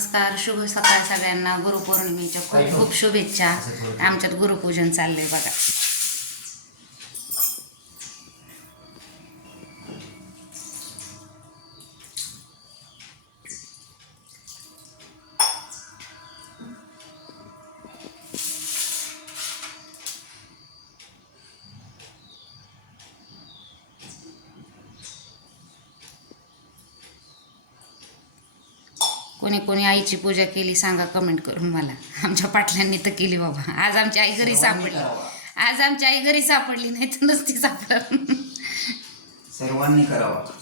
नमस्कार शुभ सकाळ सगळ्यांना. गुरुपौर्णिमेच्या खूप खूप शुभेच्छा. आमच्यात गुरुपूजन चाललंय बघा. कोणी कोणी आईची पूजा केली सांगा कमेंट करून मला. आमच्या पाटलांनी तर केली बाबा. आज आमची आई घरी सापडली. आज आमची आई घरी सापडली नाही तर नसती सापडत. सर्वांनी करावा.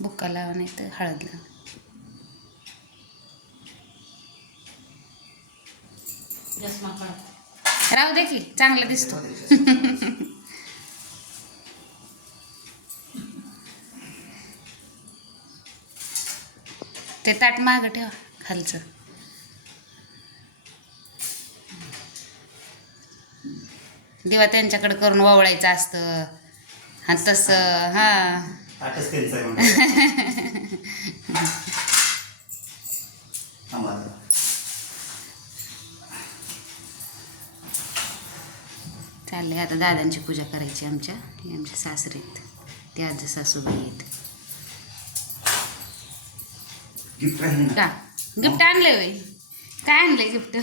बुक्का लावा नाही तर हळद लावा. राहू दे की चांगला दिसतो. ते ताट मागं ठेवा खालचं. दिवा त्यांच्याकडे करून ववळायचं असतं. हा तसं हां. ताटच त्यांचं आहे म्हणून. थांबा आता. दादांची पूजा करायची आमच्या. आमच्या सासरे आहेत. ते आज सासूबाई आहेत. गिफ्ट का? गिफ्ट आणलंय वय काय आणलंय गिफ्ट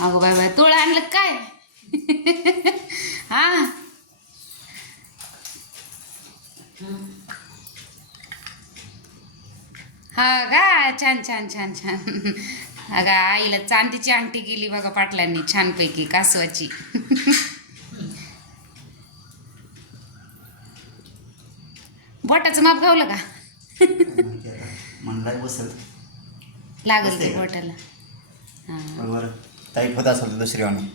अगो बाय बाय तुळ आणलं काय? हा. हा का छान छान छान छान. अगं आईला चांदीची अंगठी केली बघा पाटलांनी छानपैकी कासवाची. बोटाचं माप गावलं का? लागल ते? बोटाला. असेल तर दुसरी वाणी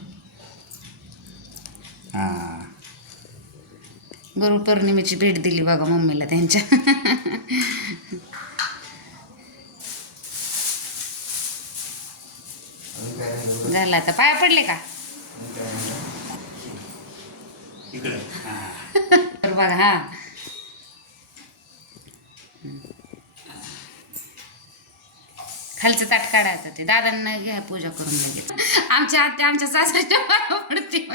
हां. गुरुपौर्णिमेची भेट दिली बघा मम्मीला त्यांच्या? झालं आता. पाया पडले का? बघा हा. खालचं ताट काढायचं ते. दादांना घ्या पूजा करून लगेच. आमच्या आत्या आमच्या सासऱ्याच्या पाया पडते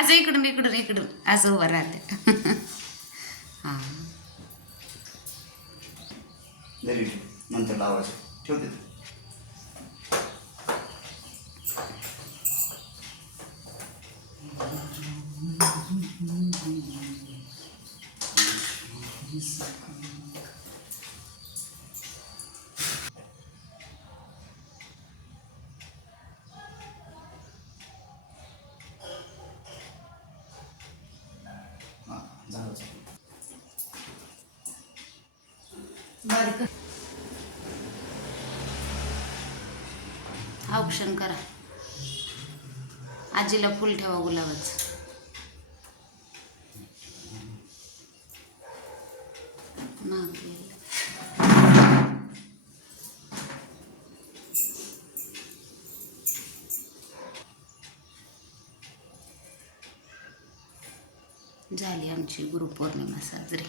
असं इकडून इकडून इकडून. असं उभं राहते. हां. नंतर लावायचं. ठेवते. औक्षण करा. आजीला फुल ठेवा गुलाबाचं. झाली आमची गुरुपौर्णिमा साजरी.